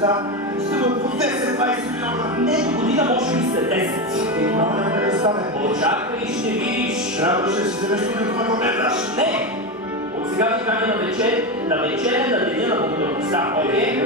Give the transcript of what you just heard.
неща, ще бъдат по 10-20 милиона. Не, до година може би след 10. Моля да стане. Очаквай и ще видиш. Трябваше да си вземеш това, не даш. Не! От сега ви каня на вечер, на деня на благодарността, окей?